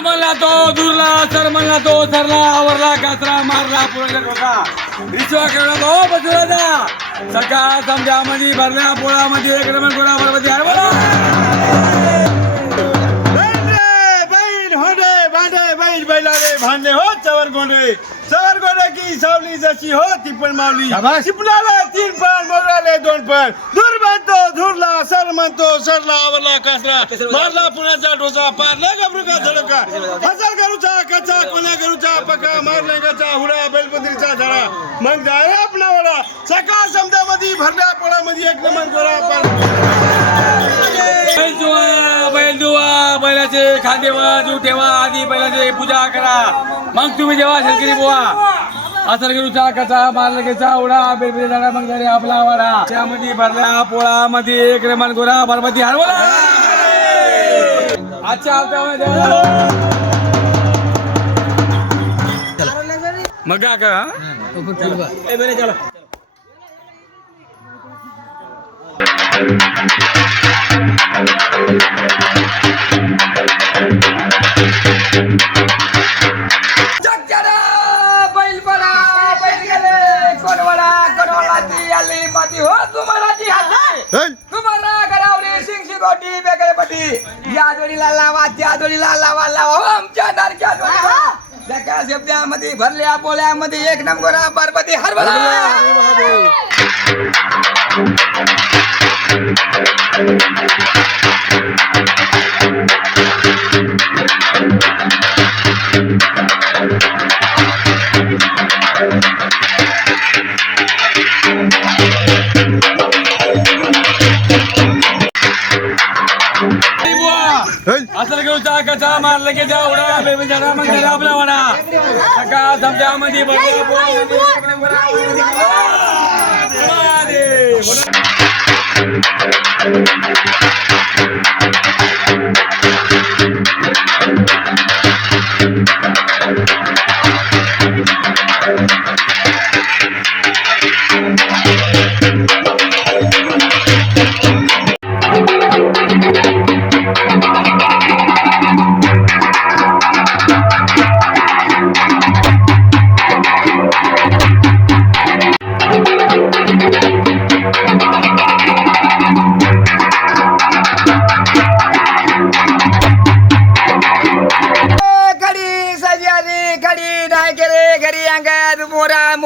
म्हणला तो दूरला सर म्हणला तो सरला आवरला काचरा मारला पुरला ठोका रिश्वा खेळला तो बसुराजा सकाळ समजामध्ये भरल्या पोळामध्ये एक रमण गोळा बरोबर हरवला बैल भांडे बैल बैला रे भांडे हो चवर गोंडे की सावली जशी हो ती पण मावली शाबास. चिपणाला तीन पण मोगराले दोन पण दूर म्हणतो धुरला सर म्हणतो सरला आवरला कासला. मारला पुण्याचा डोसा पारला घाबरू का धडका हजार करूचा कचा कोण्या करूचा पका मारले गचा हुडा बैलपत्रीचा धडा मग जाय आपला वडा सकाळ समजामध्ये भरल्या पोळामध्ये एक नमन गोरा पार. बैल दुवा बैलाचे खांदेवा जीव ठेवा आधी बैलाचे पूजा करा. मग तुम्ही जेव्हा शेतकरी बुवा असर करूचा कचा मारला घ्यायचा उडा बेबी झाडा मग झाले आपला वाडा. त्यामध्ये भरल्या पोळामध्ये एक रेमान गोरा बारमती हरवला. अच्छा आता मग का का? जगजरा पटी या जोडीला लावा त्या जोडीला लावा लावा हो आमच्या नारक्या जोडीला सकाळ शब्दामध्ये भरल्या पोळ्यामध्ये एक नंबरा पार्वती हरभरा असं घेऊ चाकाचा मार लगेच उडा बेबी झाडा मग झाला आपला वडा सकाळ बघा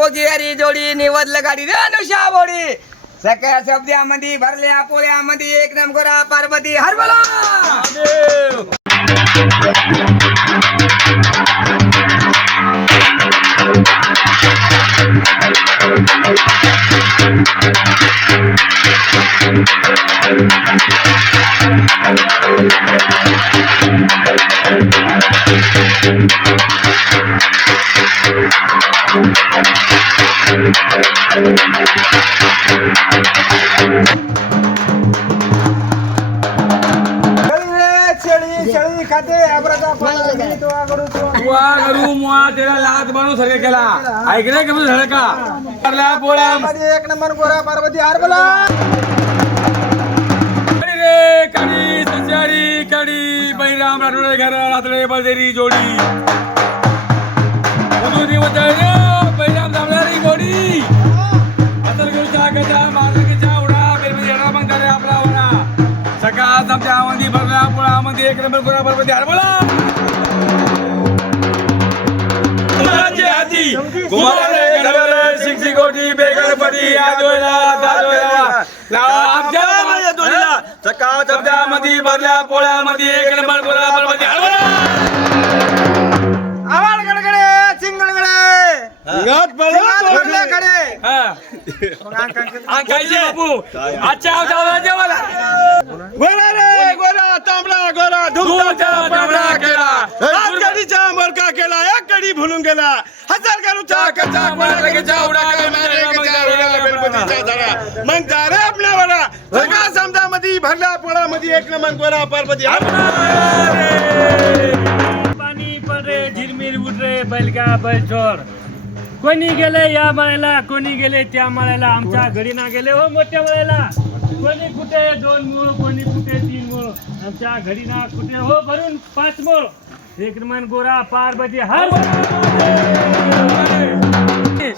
मोरा मोगी हरी जोडी निवडलं गाडी रे अनुषा बोडी सकाळ शब्दामध्ये भरल्या पोळ्यामध्ये एक नंबरा पार्वती लाच बुवा सगळे केला. ऐकलं का म्हणजे झालं का? भरल्या पोळ्या एक नंबर गोरा पार्वती हरबला बोला रे कडी सचारी कडी बैराम राठोडे घर रात्रे बळदेरी जोडी. मधुरी एक नंबर गोरा बरोबर हरबला कुमाराची हाती कुमाराने घडवलं शिक्षी गोटी बेगरपती आजोला दादोला लावा आमच्या सकाळ शब्दामध्ये भरल्या पोळ्यामध्ये एक नंबर गोरा बरोबर हरवला आवाज गडगडे चिंगडगडे गाठ पडला भरले खडे। हा। हा, कायचे बापू आजच्या जेवायला गोरा केला. मरका केला? एक कडी भुलून गेला. हजार मग जा रे आपल्या वडा. सगळा समजामध्ये भरल्या पोळामध्ये एक नमन गोरा पार्वती. पाणी रे झिरमिर उठ रे बैलगा बैलचोर. कोणी गेले या मळ्याला कोणी गेले त्या मळ्याला? आमच्या घरी ना गेले हो मोठ्या मळ्याला. कोणी कुठे? दोन मूळ कोणी कुठे? तीन आमच्या घरी ना कुठे? हो भरून पाच मूळ एक मन गोरा पार्वती हर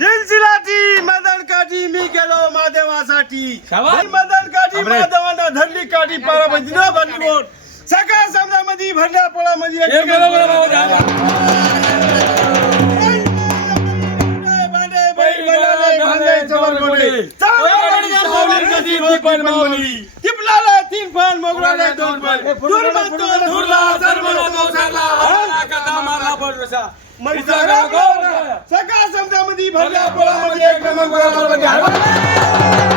सिलसिलाची मदन काठी मी गेलो महादेवासाठी. ही मदन काठी. महादेवानं धरली काठी पारामध्ये. न भरली बोट सकाळ समजामध्ये भरल्या पोळामध्ये तीन पण मोगराला दोन पण दूर म्हणतो धुरला सर म्हणतो सरला मारला कथा, मारला गोल. सकाळ समजामध्ये भरल्या पोळामध्ये एक गोळा